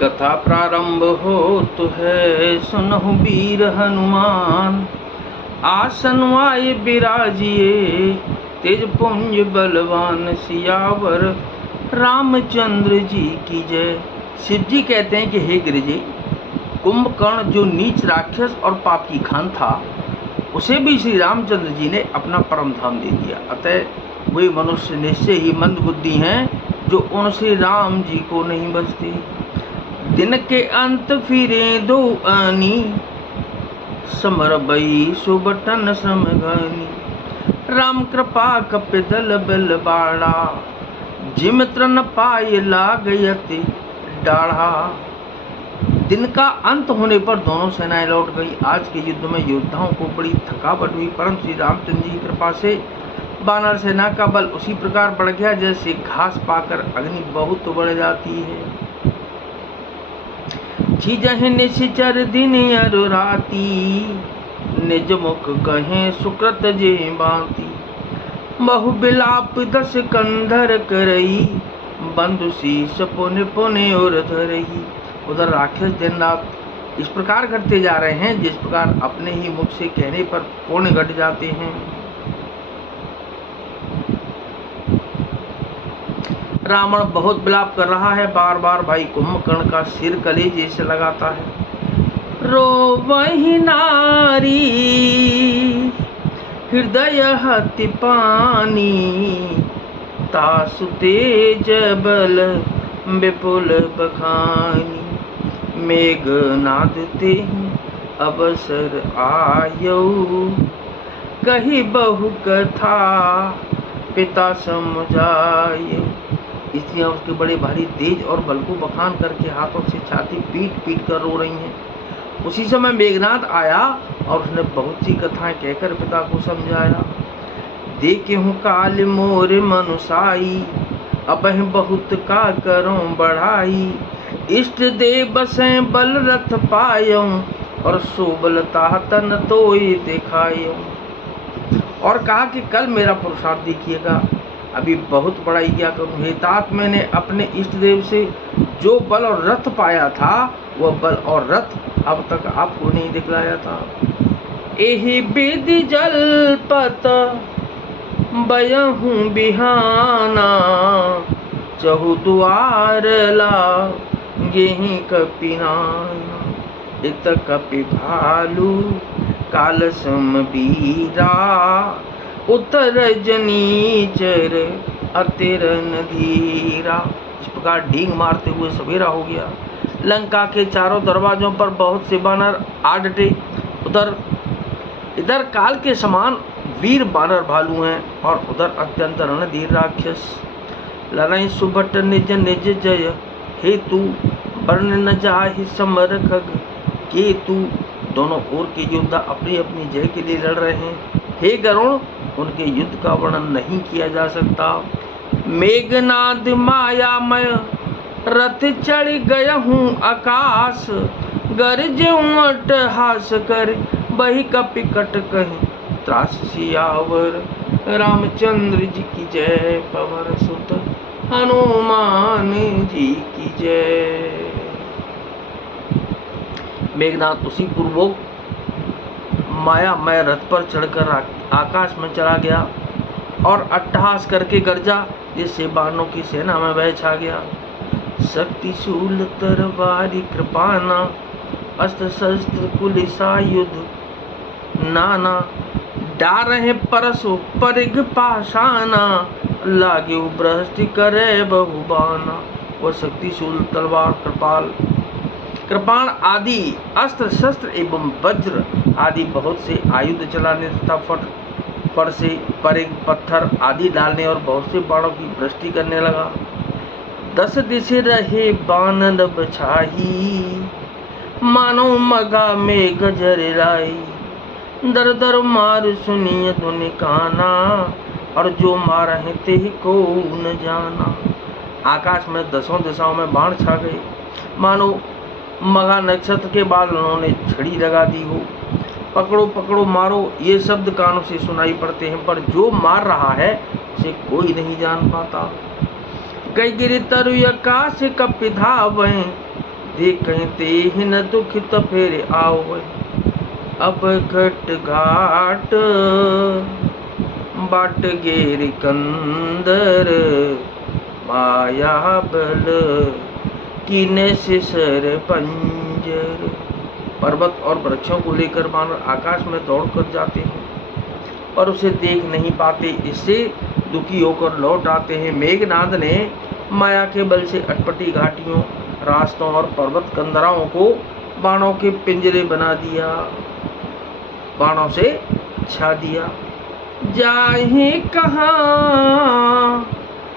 कथा प्रारंभ होत है, सुनहु वीर हनुमान। आसन आए बिराजिए, तेज पुंज बलवान। सियावर रामचंद्र जी की जय। शिव जी कहते हैं कि हे गिरिजे, कुंभकर्ण जो नीच राक्षस और पापी खान था, उसे भी श्री रामचंद्र जी ने अपना परम धाम दे दिया। अतः वे मनुष्य निश्चय ही मंद बुद्धि हैं जो उन श्री राम जी को नहीं बचते। दिन के अंत फिरे दो आनी, समर बई सुबटन श्रम गानी। राम कृपा कपिदल बल बाड़ा, जिम त्रन पाए लाग यति डाढ़ा। दिन का अंत होने पर दोनों सेनाएं लौट गई। आज के युद्ध में योद्धाओं को बड़ी थकावट हुई, परंतु श्री रामचंद्र जी की कृपा से वानर सेना का बल उसी प्रकार बढ़ गया जैसे घास पाकर अग्नि बहुत बढ़ जाती है। छिजहि निश्चर दिन अरु राती, निज मुख कहें सुकृत जे बाती। बहु बिलाप दस कंधर करई, बंधु शीस पुन पुन और धरई। उधर राक्षस दिन रात इस प्रकार घटते जा रहे हैं जिस प्रकार अपने ही मुख से कहने पर पुण्य घट जाते हैं। रावण बहुत विलाप कर रहा है, बार बार भाई कुंभकर्ण का सिर कलेजे से लगाता है। रोवहि नारी हृदय हति पानी, तासु तेज बल विपुल बखानी। मेघनाद ते अवसर आयो, कही बहु कथा पिता समझायो। इसलिए उसके बड़े भारी तेज और बल को बखान करके हाथों से छाती पीट पीट कर रो रही हैं। उसी समय मेघनाद आया और उसने बहुत सी कथाएं कहकर पिता को समझाया। देखहु काल मोर मनुसाई, अबहि बहुत का करूं बढ़ाई। इष्ट देव बसें बल रथ पायो, और सोबलता तन तोय दिखायो। और कहा कि कल मेरा पुरुषार्थ देखिएगा, अभी बहुत बड़ाई क्या करूं। हे तात, मैंने अपने इष्ट देव से जो बल और रथ पाया था, वह बल और रथ अब तक आपको नहीं दिखलाया था। एहि विधि जलपत बयहूं बिहाना, चहु दुआर लागेहि कपिनाना। इत कपि भालू काल सम वीरा, उतर जनीचर अतिरन धीरा। इस प्रकार डींग मारते हुए सवेरा हो गया। लंका के चारों दरवाजों पर बहुत से बानर आ डटे। इधर काल के समान वीर बानर भालू हैं और उधर अत्यंत रणधीर राक्षस। लड़ाई सुभट निज निज जय हेतु, वर्ण न जाहि समर खग केतु। दोनों ओर के योद्धा अपनी अपनी जय के लिए लड़ रहे हैं। हे गरुण, उनके युद्ध का वर्णन नहीं किया जा सकता। मेघनाद मायामय रथ चढ़ गया हूँ आकाश, गरजऊं अट्टहास कर बही कपि कट कहीं त्रास। सियावर रामचंद्र जी की जय, पवन सुत हनुमान जी की जय। मेघनाद उसी पूर्वोक मायामय रथ पर चढ़कर आकाश में चला गया और अट्टहास करके गरजा, जिससे बाणों की सेना में वह छा गया। शक्ति शूल तरवारी कृपाना, अस्त्र शस्त्र कुलिसायुध नाना। डारहे परसो परिघ पाषाणा, लागे भ्रष्टि करे बहुबाना। वह शक्तिशूल तलवार कृपाण आदि अस्त्र शस्त्र एवं वज्र आदि बहुत से आयुध चलाने तथा फट से परिघ पत्थर आदि डालने और बहुत से बाणों की भ्रष्टि करने लगा। 10 दिशे रहे बान बछाही, मानो मगा में गजर लाई। दर दर मार सुनिय धुनि काना, और जो मारहे ते को न जाना। आकाश में 10 दिशाओं में बाण छा गए, मानो मघा नक्षत्र के बाद उन्होंने छड़ी लगा दी हो। पकड़ो पकड़ो मारो ये शब्द कानों से सुनाई पड़ते हैं, पर जो मार रहा है उसे कोई नहीं जान पाता। गई गिरि तरु आकाश कपि धावै, देखें ते न दुखित फेर आओ। अब घट घाट बाट गेर कंदर, माया बल कीने से सर पंजर। पर्वत और वृक्षों को लेकर वानर आकाश में दौड़कर जाते हैं और उसे देख नहीं पाते, इससे दुखी होकर लौट आते हैं। मेघनाद ने माया के बल से अटपटी घाटियों, रास्तों और पर्वत कंदराओं को बाणों के पिंजरे बना दिया, बाणों से छा दिया। जाहे कहाँ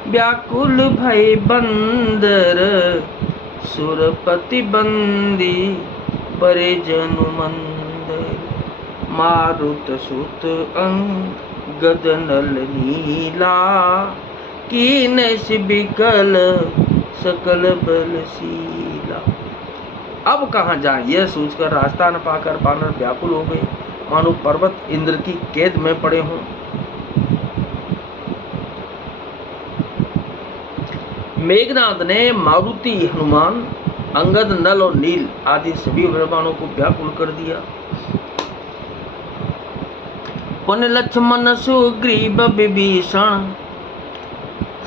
व्याकुल भय बंदर, सुरपति बंदी परे जनु मंदर। मारुत सुत अंगद नल नीला, कीनस बिकल सकल बलशीला। अब कहाँ जाए यह सोचकर रास्ता न पाकर वानर व्याकुल हो गए, मानो पर्वत इंद्र की कैद में पड़े हों। मेघनाद ने मारुति, हनुमान, अंगद, नल और नील आदि सभी बलवानों को व्याकुल कर दिया। पुन लक्ष्मण सुग्रीव विभीषण,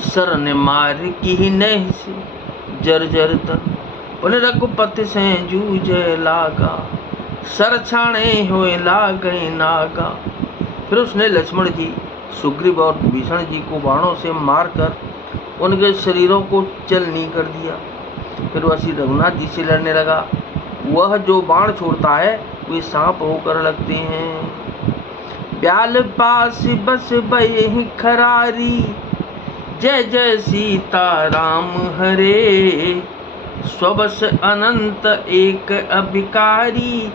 शरण मार की नहीं से जर्जर तन। पुन रघुपति से जूझ लागा, सर छाणे हुए लागे नागा। फिर उसने लक्ष्मण जी, सुग्रीव और विभीषण जी को बाणों से मारकर उनके शरीरों को चलनी कर दिया। फिर वह श्री रघुनाथ जी से लड़ने लगा। वह जो बाण छोड़ता है वे सांप होकर लगते हैं। ब्याल पास बस बही खरारी, जय जय सीता राम हरे। स्वबस अनंत एक अभिकारी,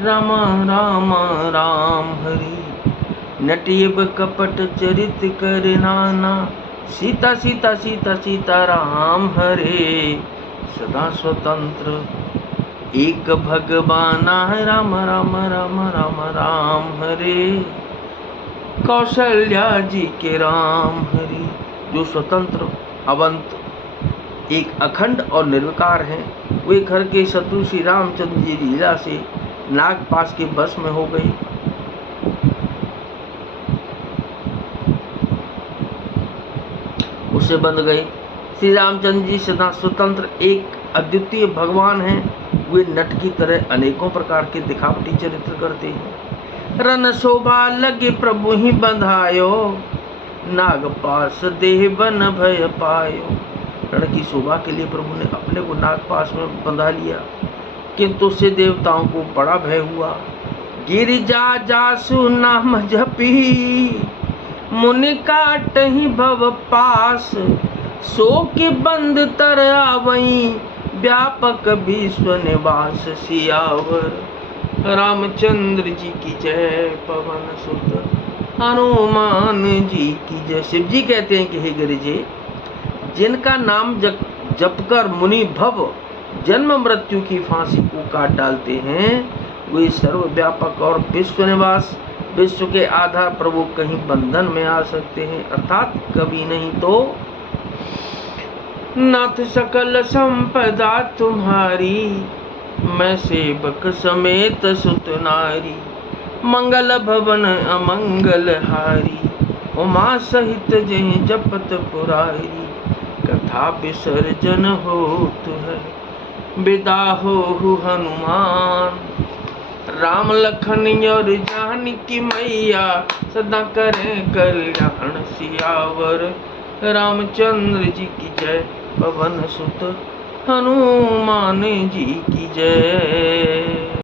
राम राम राम हरि। नटियब कपट चरित कर नाना, सीता सीता सीता सीता राम हरे। सदा स्वतंत्र एक भगवाना, राम राम राम राम राम हरे। कौशल्या जी के राम हरि, जो स्वतंत्र अवंत एक अखंड और निर्विकार हैं, वे घर के शत्रु श्री रामचंद्र जी लीला से नागपाश के बस में हो गए। उसे बंध गए। श्री रामचंद्र जी सदा स्वतंत्र एक अद्वितीय भगवान हैं। वे नट की तरह अनेकों प्रकार के दिखावटी चरित्र करते हैं। रन शोभा लगे प्रभु ही बंधायो, नागपास देह बन भय पायो। रण की शोभा के लिए प्रभु ने अपने को नागपास में बंधा लिया, किंतु उससे देवताओं को बड़ा भय हुआ। गिरिजा जासु नाम जपी, मुनि काटहि भव पास। सो के बंद तर आवई, व्यापक विश्व निवास। सियावर रामचंद्र जी की जय, पवन सुत हनुमान जी की जय। शिव जी कहते हैं कि हे गिरिजे, जिनका नाम जपकर मुनि भव जन्म मृत्यु की फांसी को काट डालते हैं, वे सर्वव्यापक और विश्व निवास, विश्व के आधार प्रभु कहीं बंधन में आ सकते हैं, अर्थात कभी नहीं तो। नाथ सकल संपदा तुम्हारी, मैं सेवक समेत सुत नारी। मंगल भवन अमंगल हारी, उमा सहित जय जपत पुरारी। कथा विसर्जन होत है, विदा हो हनुमान। राम लखन और जानकी मैया, सदा करें कल्याण। सियावर रामचंद्र जी की जय, पवन सुत हनुमान जी की जय।